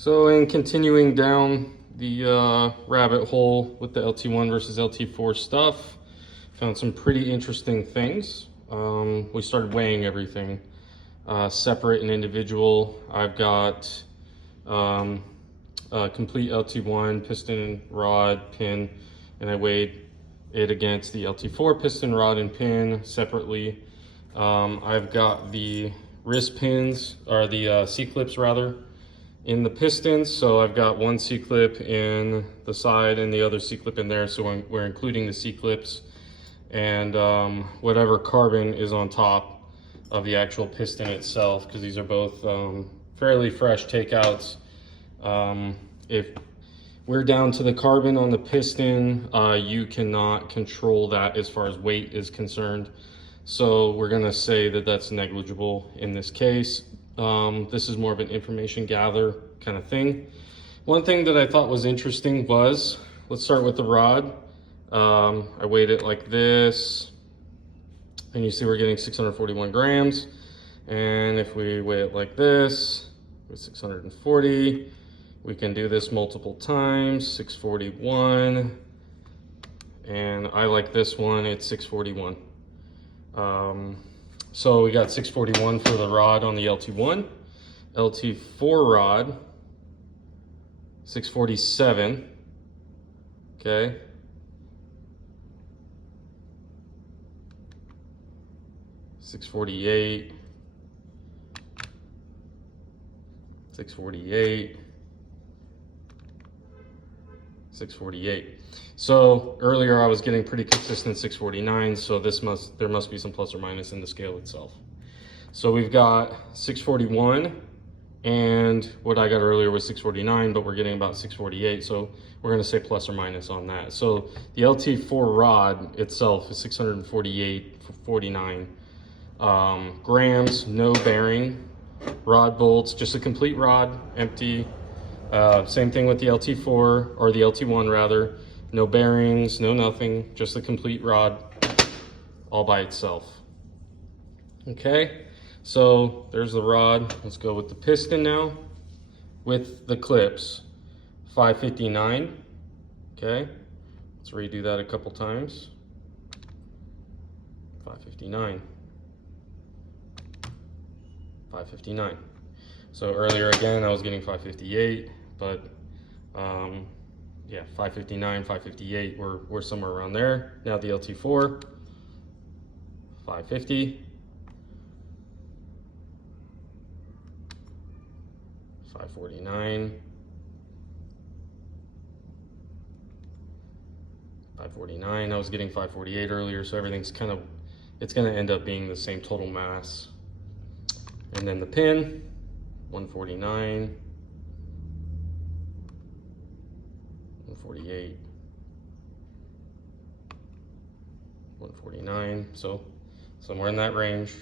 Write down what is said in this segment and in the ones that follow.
So in continuing down the rabbit hole with the LT1 versus LT4 stuff, found some pretty interesting things. We started weighing everything separate and individual. I've got a complete LT1 piston, rod, pin, and I weighed it against the LT4 piston, rod, and pin separately. I've got the wrist pins, or the C-clips rather, in the pistons. So I've got one C-clip in the side and the other C-clip in there. So we're including the C-clips and whatever carbon is on top of the actual piston itself, because these are both fairly fresh takeouts. If we're down to the carbon on the piston, you cannot control that as far as weight is concerned. So we're gonna say that that's negligible in this case. This is more of an information gather kind of thing. One thing that I thought was interesting was, let's start with the rod. I weighed it like this, and you see we're getting 641 grams. And if we weigh it like this, with 640, we can do this multiple times, 641. And I like this one, it's 641. So we got 641 for the rod on the LT1. LT4 rod, 647, okay. $648, $648, $648. So earlier I was getting pretty consistent 649, so there must be some plus or minus in the scale itself. So we've got 641, and what I got earlier was 649, but we're getting about 648, so we're going to say plus or minus on that. So the LT4 rod itself is 648.49 grams, no bearing, rod bolts, just a complete rod, empty. Same thing with the LT4, or the LT1 rather. No bearings, no nothing, just a complete rod all by itself. Okay, so there's the rod. Let's go with the piston now with the clips. 559, okay. Let's redo that a couple times. 559. 559. So earlier again, I was getting 558, but yeah, 559, 558, we're somewhere around there. Now the LT4, 550, 549, 549. I was getting 548 earlier, so everything's kind of, it's going to end up being the same total mass. And then the pin, 149, 148, 149, so somewhere in that range.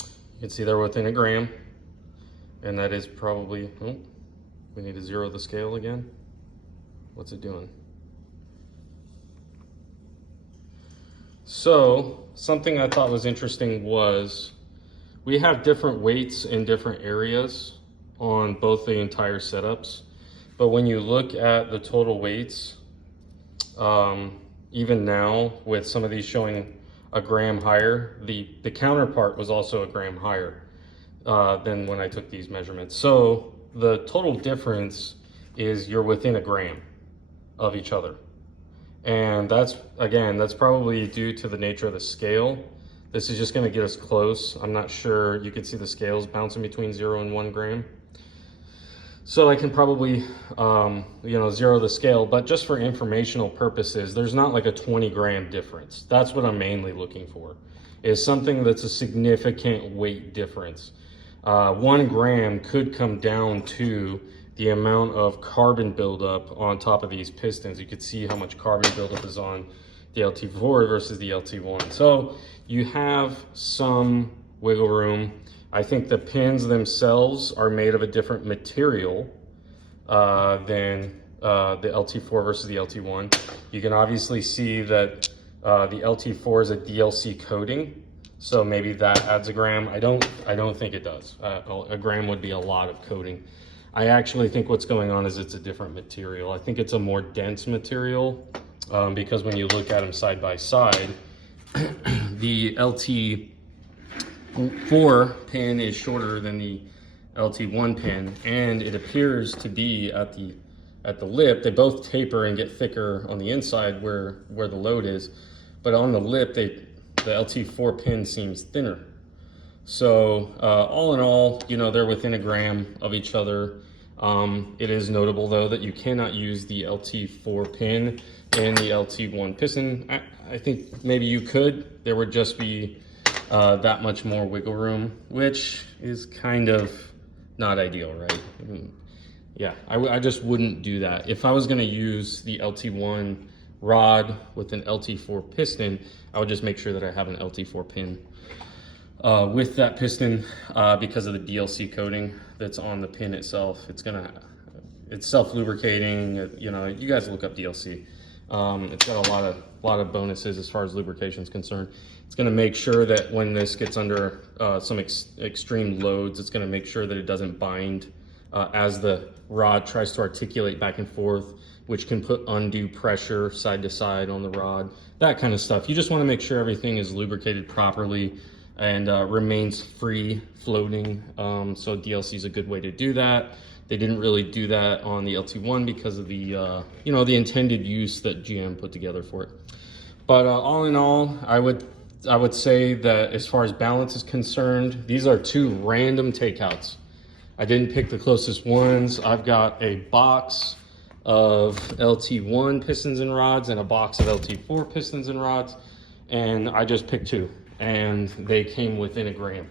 You can see they're within a gram, and that is probably, oh, we need to zero the scale again. What's it doing? So something I thought was interesting was we have different weights in different areas on both the entire setups. But when you look at the total weights, even now with some of these showing a gram higher, the counterpart was also a gram higher than when I took these measurements. So the total difference is you're within a gram of each other. And that's, again, that's probably due to the nature of the scale. This is just going to get us close. I'm not sure. You can see the scales bouncing between 0 and 1 gram. So I can probably, zero the scale, but just for informational purposes, there's not like a 20 gram difference. That's what I'm mainly looking for, is something that's a significant weight difference. 1 gram could come down to the amount of carbon buildup on top of these pistons. You could see how much carbon buildup is on the LT4 versus the LT1. So you have some wiggle room. I think the pins themselves are made of a different material than the LT4 versus the LT1. You can obviously see that the LT4 is a DLC coating. So maybe that adds a gram. I don't think it does. A gram would be a lot of coating. I actually think what's going on is it's a different material. I think it's a more dense material because when you look at them side by side, the LT4 pin is shorter than the LT1 pin, and it appears to be at the lip. They both taper and get thicker on the inside where the load is, but on the lip, the LT4 pin seems thinner. So all in all, you know, they're within a gram of each other. It is notable though that you cannot use the LT4 pin in the LT1 piston. I think maybe you could. There would just be that much more wiggle room, which is kind of not ideal, right? Yeah, I just wouldn't do that. If I was gonna use the LT1 rod with an LT4 piston, I would just make sure that I have an LT4 pin with that piston because of the DLC coating that's on the pin itself. It's self-lubricating. You know, you guys look up DLC. It's got a lot of bonuses as far as lubrication is concerned. It's going to make sure that when this gets under some extreme loads, it's going to make sure that it doesn't bind as the rod tries to articulate back and forth, which can put undue pressure side to side on the rod, that kind of stuff. You just want to make sure everything is lubricated properly and remains free floating. So DLC is a good way to do that. They didn't really do that on the LT1 because of the you know, the intended use that GM put together for it. But all in all, I would say that as far as balance is concerned, these are two random takeouts. I didn't pick the closest ones. I've got a box of LT1 pistons and rods and a box of LT4 pistons and rods, and I just picked two, and they came within a gram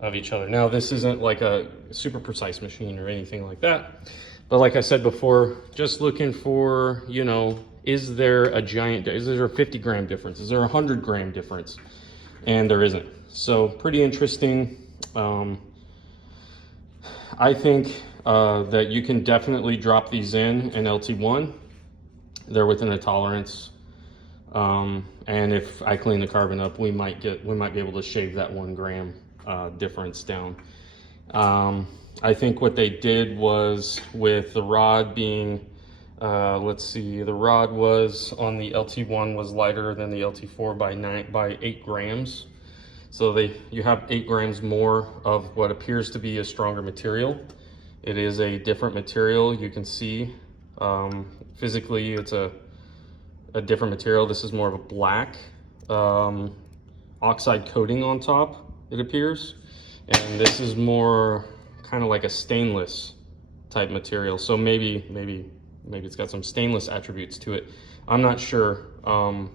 of each other. Now, this isn't like a super precise machine or anything like that, but like I said before, just looking for, you know, is there a 50 gram difference? Is there a 100 gram difference? And there isn't. So pretty interesting. I think that you can definitely drop these in LT1. They're within a tolerance. And if I clean the carbon up, we might be able to shave that 1 gram difference down. I think what they did was with the rod being, let's see, the rod was on the LT1 was lighter than the LT4 by 8 grams. So you have 8 grams more of what appears to be a stronger material. It is a different material. You can see physically it's a different material. This is more of a black oxide coating on top, it appears. And this is more kind of like a stainless type material. So maybe it's got some stainless attributes to it. I'm not sure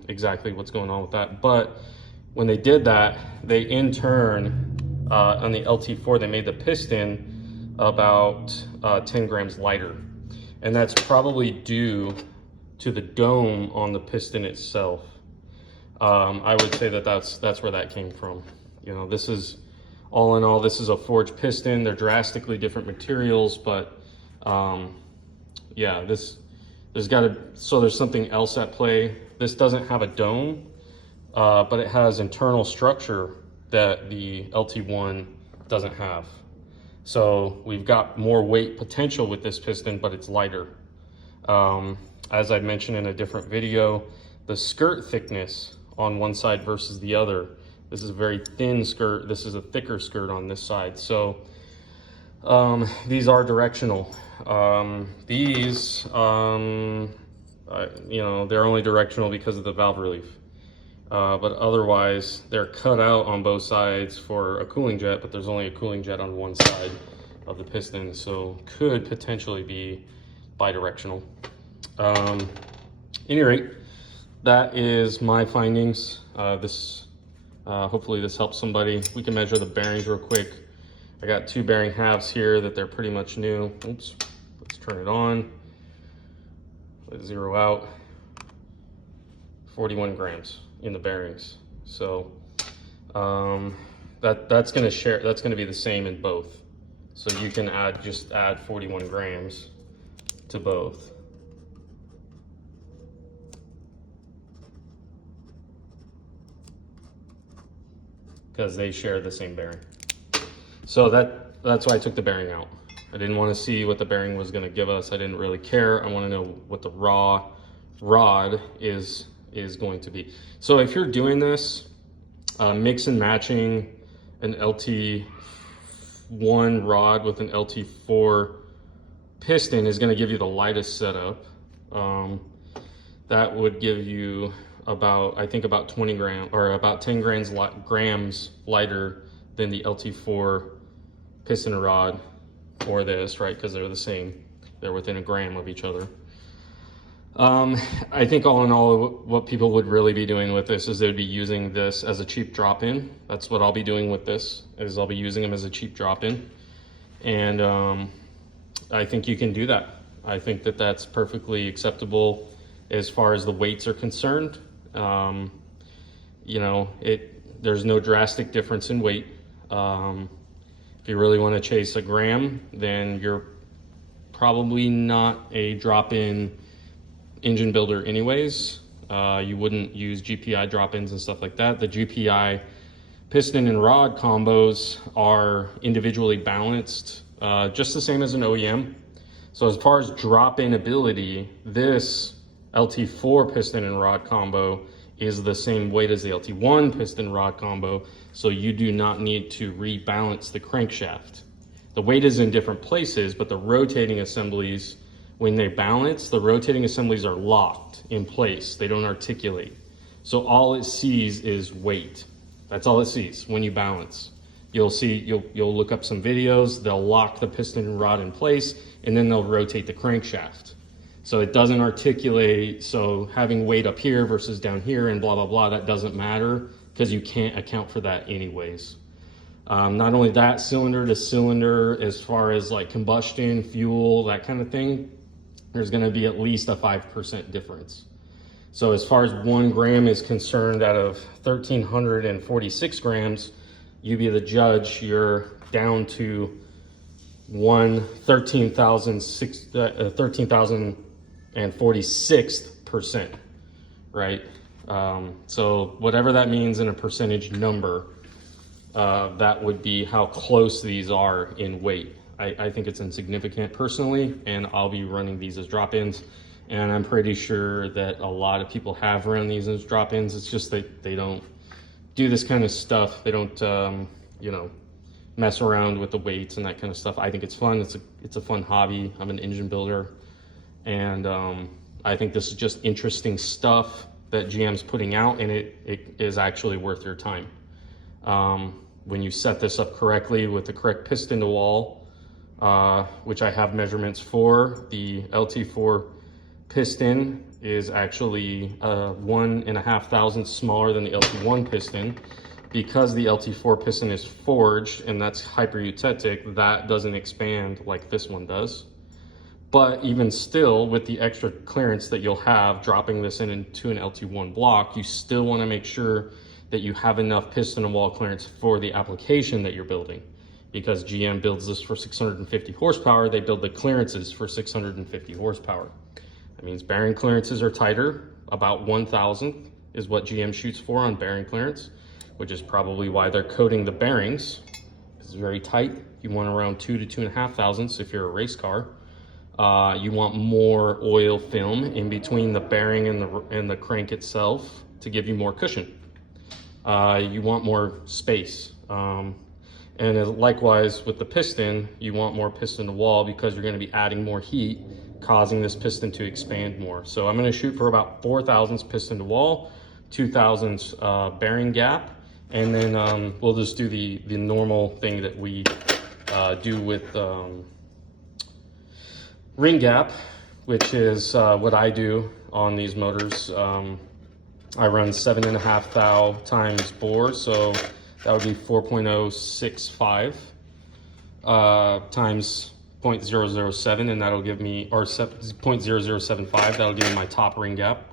exactly what's going on with that, but when they did that, they in turn, on the LT4, they made the piston about 10 grams lighter. And that's probably due to the dome on the piston itself. I would say that that's where that came from. You know, this is, all in all, this is a forged piston. They're drastically different materials, but yeah, so there's something else at play. This doesn't have a dome, but it has internal structure that the LT1 doesn't have. So we've got more weight potential with this piston, but it's lighter. As I mentioned in a different video, the skirt thickness on one side versus the other, this is a very thin skirt, this is a thicker skirt on this side. So these are directional. These, you know, they're only directional because of the valve relief. But otherwise, they're cut out on both sides for a cooling jet, but there's only a cooling jet on one side of the piston, so could potentially be bidirectional. Any rate, that is my findings. Hopefully this helps somebody. We can measure the bearings real quick. I got 2 bearing halves here that they're pretty much new. Oops, let's turn it on. Let's zero out. 41 grams in the bearings. So that's going to be the same in both. So you can just add 41 grams to both. because they share the same bearing. So that's why I took the bearing out. I didn't want to see what the bearing was going to give us. I didn't really care. I want to know what the raw rod is going to be. So if you're doing this, mix and matching an LT1 rod with an LT4 piston is going to give you the lightest setup. That would give you about, I think about 20 grams or about 10 grams lighter than the LT4 piston rod or this, right? Because they're the same. They're within a gram of each other. I think all in all, what people would really be doing with this is they would be using this as a cheap drop-in. That's what I'll be doing with this, is I'll be using them as a cheap drop-in. And I think you can do that. I think that that's perfectly acceptable as far as the weights are concerned. You know, there's no drastic difference in weight. If you really want to chase a gram, then you're probably not a drop-in engine builder anyways. You wouldn't use GPI drop-ins and stuff like that. The GPI piston and rod combos are individually balanced, just the same as an OEM. So as far as drop-in ability, this LT4 piston and rod combo is the same weight as the LT1 piston rod combo, so you do not need to rebalance the crankshaft. The weight is in different places, but the rotating assemblies, when they balance, the rotating assemblies are locked in place. They don't articulate. So all it sees is weight. That's all it sees when you balance. You'll look up some videos, they'll lock the piston and rod in place, and then they'll rotate the crankshaft. So it doesn't articulate, so having weight up here versus down here and blah, blah, blah, that doesn't matter because you can't account for that anyways. Not only that, cylinder to cylinder, as far as like combustion, fuel, that kind of thing, there's going to be at least a 5% difference. So as far as 1 gram is concerned, out of 1,346 grams, you be the judge, you're down to 13,046%, right? So whatever that means in a percentage number, that would be how close these are in weight. I think it's insignificant personally, and I'll be running these as drop-ins. And I'm pretty sure that a lot of people have run these as drop-ins. It's just that they don't do this kind of stuff. They don't, you know, mess around with the weights and that kind of stuff. I think it's fun. It's a fun hobby. I'm an engine builder. And I think this is just interesting stuff that GM's putting out, and it is actually worth your time. When you set this up correctly with the correct piston to wall, which I have measurements for, the LT4 piston is actually 1.5 thousandths smaller than the LT1 piston. Because the LT4 piston is forged and that's hypereutectic, that doesn't expand like this one does. But even still, with the extra clearance that you'll have dropping this into an LT1 block, you still want to make sure that you have enough piston and wall clearance for the application that you're building. Because GM builds this for 650 horsepower, they build the clearances for 650 horsepower. That means bearing clearances are tighter. About 1,000th is what GM shoots for on bearing clearance, which is probably why they're coating the bearings. It's very tight. You want around 2 to 2.5 thousandths if you're a race car. You want more oil film in between the bearing and the crank itself to give you more cushion. You want more space. And likewise with the piston, you want more piston to wall because you're going to be adding more heat, causing this piston to expand more. So I'm going to shoot for about 4 thousandths piston to wall, 2 thousandths bearing gap, and then we'll just do the normal thing that we do with ring gap, which is what I do on these motors. I run 7.5 thou times bore, so that would be 4.065 times 0.007, and that'll give me, or 0.0075, that'll give me my top ring gap,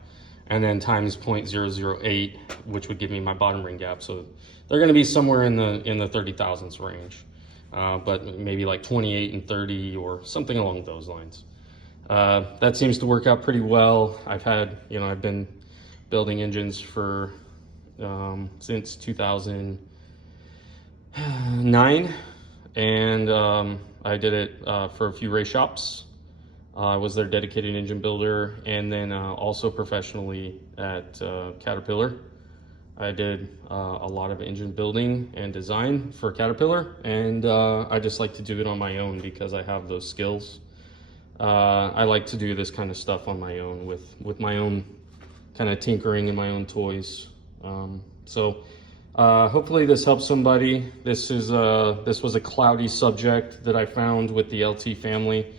and then times 0.008, which would give me my bottom ring gap. So they're going to be somewhere in the 30 thousandths range, but maybe like 28 and 30 or something along those lines. That seems to work out pretty well. I've been building engines for since 2000. 9, and I did it for a few race shops. I was their dedicated engine builder, and then also professionally at Caterpillar. I did a lot of engine building and design for Caterpillar, and I just like to do it on my own because I have those skills. I like to do this kind of stuff on my own with my own kind of tinkering and my own toys. Hopefully this helps somebody. This was a cloudy subject that I found with the LT family.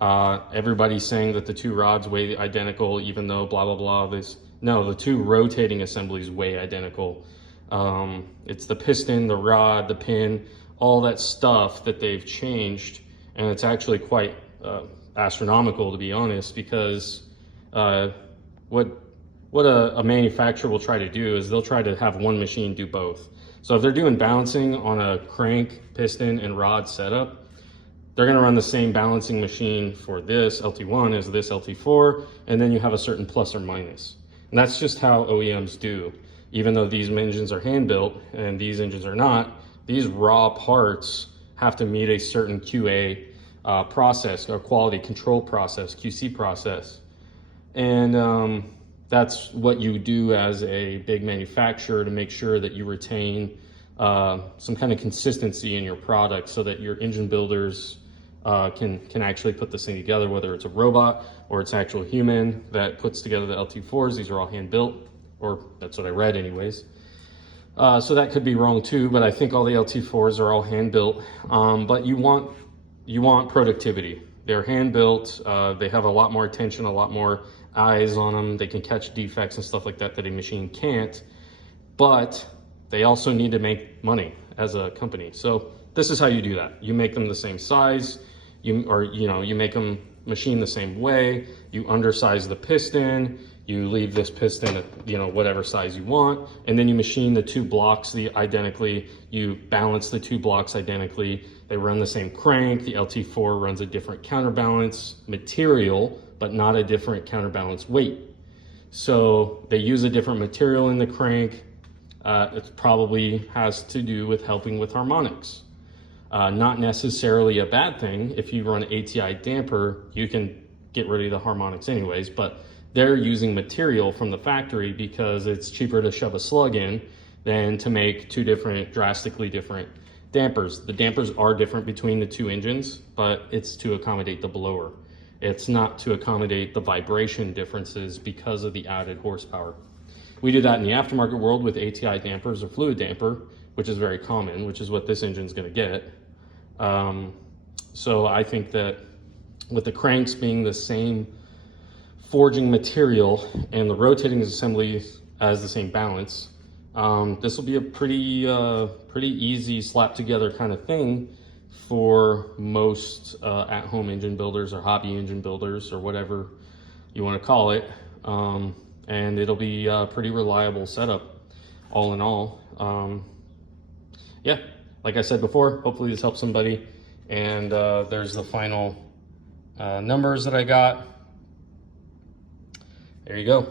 Everybody's saying that the two rods weigh identical, even though blah, blah, blah. No, the two rotating assemblies weigh identical. It's the piston, the rod, the pin, all that stuff that they've changed. And it's actually quite astronomical, to be honest, because what a manufacturer will try to do is they'll try to have one machine do both. So if they're doing balancing on a crank, piston, and rod setup, they're gonna run the same balancing machine for this Lt1 as this Lt4, and then you have a certain plus or minus. And that's just how OEMs do. Even though these engines are hand-built and these engines are not, these raw parts have to meet a certain QA process, or quality control process, QC process. And that's what you do as a big manufacturer to make sure that you retain some kind of consistency in your product so that your engine builders can actually put this thing together, whether it's a robot or it's actual human that puts together the Lt4s. These are all hand built, or that's what I read anyways. So that could be wrong too, but I think all the Lt4s are all hand built. But you want productivity. They're hand built. They have a lot more attention, a lot more eyes on them. They can catch defects and stuff like that that a machine can't, but they also need to make money as a company. So this is how you do that. You make them the same size, you make them machine the same way, you undersize the piston, you leave this piston at whatever size you want, and then you machine the two blocks identically, you balance the two blocks identically, they run the same crank, the Lt4 runs a different counterbalance material, but not a different counterbalance weight. So they use a different material in the crank. It probably has to do with helping with harmonics. Not necessarily a bad thing. If you run ATI damper, you can get rid of the harmonics anyways, but they're using material from the factory because it's cheaper to shove a slug in than to make two drastically different dampers. The dampers are different between the two engines, but it's to accommodate the blower. It's not to accommodate the vibration differences because of the added horsepower. We do that in the aftermarket world with ATI dampers or fluid damper, which is very common, which is what this engine's gonna get. So I think that with the cranks being the same forging material and the rotating assemblies as the same balance, this will be a pretty easy slap together kind of thing for most at-home engine builders or hobby engine builders or whatever you want to call it. And it'll be a pretty reliable setup all in all. Yeah, like I said before, hopefully this helps somebody. And there's the final numbers that I got. There you go.